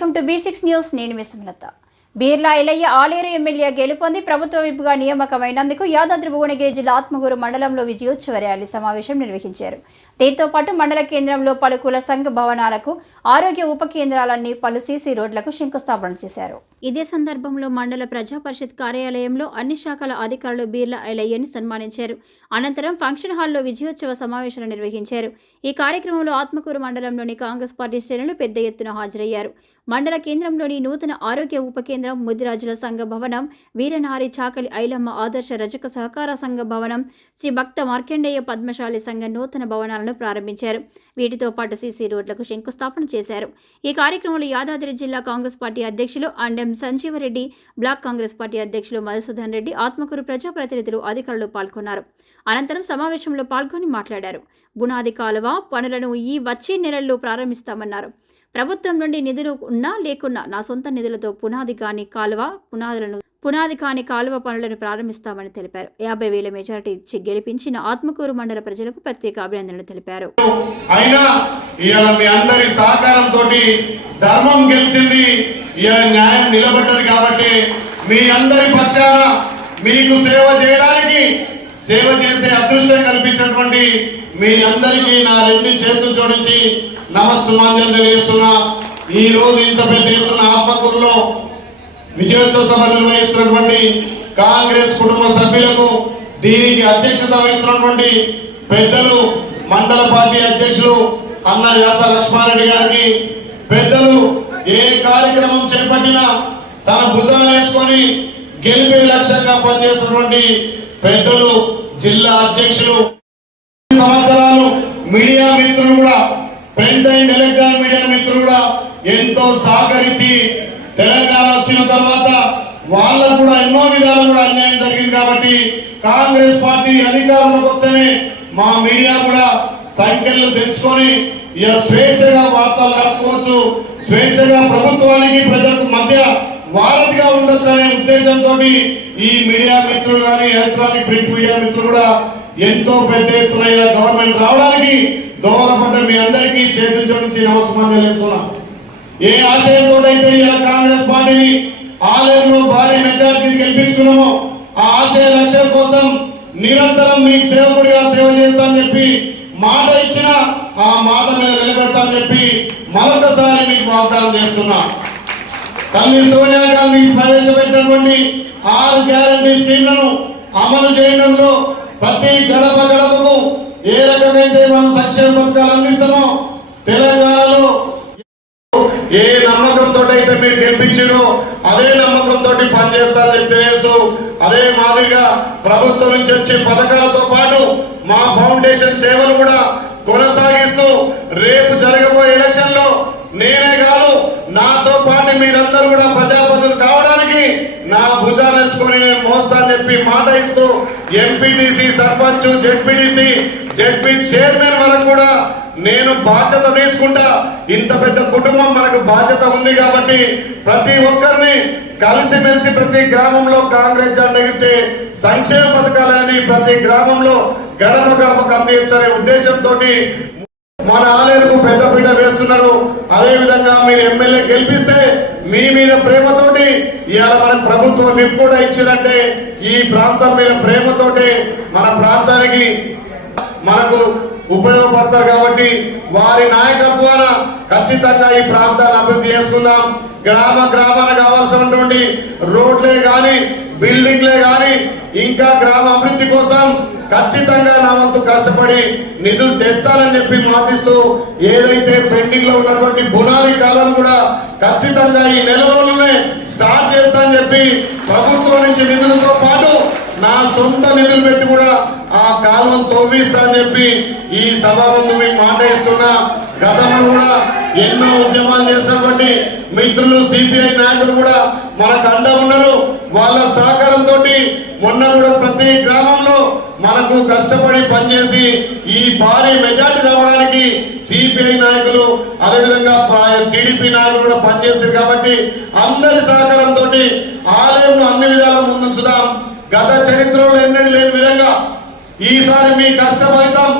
Welcome to B6 news. నేను మిస్మలత. Birla Ailayya Aleru MLA గెలుపొంది ప్రభుత్వ విప్గా నియామకమైనందుకు యాదాద్రి భువనగిరి జిల్లా ఆత్మకూరు మండలంలో విజయోత్సవ ర్యాలీ సమావేశం నిర్వహించారు. దీంతో పాటు మండల కేంద్రంలో పలు కుల సంఘ భవనాలకు, ఆరోగ్య ఉప కేంద్రాలన్నీ, పలు సీసీ రోడ్లకు శంకుస్థాపన చేశారు. ఇదే సందర్భంలో మండల ప్రజా పరిషత్ కార్యాలయంలో అన్ని శాఖల అధికారులు బీర్లా ఐలయ్యని సన్మానించారు. అనంతరం ఫంక్షన్ హాల్లో విజయోత్సవ సమావేశాలు నిర్వహించారు. ఈ కార్యక్రమంలో ఆత్మకూరు మండలంలోని కాంగ్రెస్ పార్టీ శ్రేణులు పెద్ద ఎత్తున హాజరయ్యారు. మండల కేంద్రంలోని నూతన ఆరోగ్య ఉప కేంద్రం, ముదిరాజుల సంఘ భవనం, వీరనారి చాకలి ఐలమ్మ ఆదర్శ రజక సహకార సంఘ భవనం, శ్రీ భక్త మార్కండేయ పద్మశాలి సంఘ నూతన భవనాలను ప్రారంభించారు. వీటితో పాటు సీసీ రోడ్లకు శంకుస్థాపన చేశారు. ఈ కార్యక్రమంలో యాదాద్రి జిల్లా కాంగ్రెస్ పార్టీ అధ్యక్షులు అండెం సంజీవరెడ్డి, బ్లాక్ కాంగ్రెస్ పార్టీ అధ్యక్షులు మధుసూదన్ రెడ్డి, ఆత్మకూరు ప్రజాప్రతినిధులు, అధికారులు పాల్గొన్నారు. అనంతరం సమావేశంలో పాల్గొని మాట్లాడారు. బునాది కాలువ పనులను ఈ వచ్చే నెలల్లో ప్రారంభిస్తామన్నారు. ప్రభుత్వం నుండి నిధులు ఉన్నా లేకున్నా నా సొంత నిధులతో పునాది కాని కాలువ పనులను ప్రారంభిస్తామని తెలిపారు. 50,000 మెజారిటీ ఇచ్చి గెలిపించిన ఆత్మకూరు మండల ప్రజలకు ప్రత్యేక అభినందనలు తెలిపారు. అయినా ఇవాళ మీ అందరి సహకారంతో ధర్మం గెలిచింది, ఇవాళ న్యాయం నిలబడ్డది. కాబట్టి మీ అందరి పక్షాన మీకు సేవ చేయడానికి, సేవ చేసే అదృష్టం కల్పించినటువంటి మీ అందరికీ నా 2 చేతులు జోడించి నమస్సుమాంజలు తెలియజేస్తున్నా. ఈ రోజు ఇంత పెద్ద ఎత్తున ఆత్మకూరులో విజయోత్సవ సభ నిర్వహిస్తున్నటువంటి కాంగ్రెస్ కుటుంబ సభ్యులకు, దీనికి అధ్యక్షత వహిస్తున్నటువంటి పెద్దలు, మండల పార్టీ అధ్యక్షులు అన్న యాస లక్ష్మారెడ్డి గారికి, పెద్దలు ఏ కార్యక్రమం చేపట్టినా తన భుజాలు వేసుకొని గెలిపే లక్ష్యంగా పనిచేస్తున్నటువంటి పెద్దలు, జిల్లా అధ్యక్షులు, సంవత్సరాలు మీడియా మిత్రులు కూడా, ప్రింట్ అండ్ ఎలక్ట్రానిక్ మీడియా మిత్రులు కూడా ఎంతో సహకరించి తెలంగాణ వచ్చిన తర్వాత వాళ్ళకు కూడా ఎన్నో విధాలు కూడా అన్యాయం జరిగింది. కాబట్టి కాంగ్రెస్ పార్టీ అధికారంలోకి వస్తేనే మా మీడియా కూడా సంఖ్యలు తెచ్చుకొని స్వేచ్ఛగా వార్తలు రాసుకోవచ్చు, స్వేచ్ఛగా ప్రభుత్వానికి ప్రజలకు మధ్య వారధిగా ఉండొచ్చు అనే ఉద్దేశంతో ఈ మీడియా మిత్రులు కానీ ఎలక్ట్రానిక్ ప్రింట్ మీడియా మిత్రులు కూడా ఎంతో పెద్ద ఎత్తున గవర్నమెంట్ రావడానికి దోహదపడ్డ మీ అందరికీ చేతులు జోడించి నమస్కారం చేస్తున్నా. ఏ ఆశయంతో అయితే ఇలా కాంగ్రెస్ పార్టీని ఆలయంలో భారీ మెజార్టీ గెలిపించుకున్నామో ఆ ఆశయ లక్ష్యం కోసం నిరంతరం మీకు సేవకుడిగా సేవ చేస్తానని చెప్పి మాట ఇచ్చిన ఆ మాట మీద నిలబెడతానని చెప్పి మరొకసారి మీకు వాగ్దానం చేస్తున్నా. తల్లి సోనియా గాంధీ ప్రవేశపెట్టినటువంటి 6 గ్యారంటీ స్కీమ్లను అమలు చేయడంలో ప్రతి గడప గడపకు ఏ రకమైతే మనం సంక్షేమ పథకాలు అందిస్తామో తెలంగాణలో ఏ నమ్మకంతో అయితే మీరు గెలిపించారో అదే నమ్మకంతో పనిచేస్తారని తెలియజేస్తూ, అదే మాదిరిగా ప్రభుత్వం నుంచి వచ్చే పథకాలతో పాటు మా ఫౌండేషన్ సేవలు కూడా కొనసాగిస్తూ రేపు జరగబోయే ఎలక్షన్ లో నేనే కాదు నాతో పాటు మీరందరూ కూడా ప్రజాప్రతినిధులు కావడానికి నా భుజాలు వేసుకొని నేను మోస్తా అని చెప్పి మాట ఇస్తూ ఎంపీటీసీ, సర్పంచ్, జెడ్పీ చైర్మన్ వరకు కూడా నేను బాధ్యత తీసుకుంటా. ఇంత పెద్ద కుటుంబం మనకు బాధ్యత ఉంది కాబట్టి ప్రతి ఒక్కరిని కలిసిమెలిసి ప్రతి గ్రామంలో కాంగ్రెస్ జెండా ఎగిరితే సంక్షేమ పథకాలని ప్రతి గ్రామంలో గడప గడపకు అందించనే ఉద్దేశంతో మన ఆలయకు పెద్దపీట వేస్తున్నారు. అదే విధంగా మీరు ఎమ్మెల్యే గెలిపిస్తే మీ మీద ప్రేమతోటి ఇవాళ మన ప్రభుత్వం విప్ కూడా ఇచ్చిందంటే ఈ ప్రాంతం మీద ప్రేమతోటి మన ప్రాంతానికి మనకు ఉపయోగపడతారు. కాబట్టి వారి నాయకత్వాన ఖచ్చితంగా ఈ ప్రాంతాన్ని అభివృద్ధి చేసుకుందాం. గ్రామానికి కావాల్సినటువంటి రోడ్లే గాని, బిల్డింగ్లే గాని, ఇంకా గ్రామ అభివృద్ధి కోసం ఖచ్చితంగా నా వంతు కష్టపడి నిధులు తెస్తానని చెప్పి మాటిస్తూ, ఏదైతే పెండింగ్ లో ఉన్నటువంటి బునాది కాలం కూడా ఖచ్చితంగా ఈ నెల రోజులనే స్టార్ట్ చేస్తానని చెప్పి ప్రభుత్వం నుంచి నిధులతో పాటు నా సొంత నిధులు పెట్టి కూడా ఆ కాలువను తవ్విస్తానని చెప్పి ఈ సభ ముందు మీకు మాట ఇస్తున్నా. గతంలో కూడా ఎన్నో ఉద్యమాలు చేసినటువంటి మిత్రులు, సిపిఐ నాయకులు కూడా మనకు అండ ఉన్నారు. వాళ్ళ సహకారంతో మొన్న కూడా ప్రతి గ్రామంలో మనకు కష్టపడి పనిచేసి ఈ భారీ మెజార్టీ రావడానికి సిపిఐ నాయకులు, అదేవిధంగా టీడీపీ నాయకులు కూడా పనిచేశారు. కాబట్టి అందరి సహకారంతో ఆలయం అన్ని విధాల ముందుంచుదాం. గత చరిత్రలో ఎన్నడూ లేని విధంగా ఈసారి మీ కష్ట ఫలితం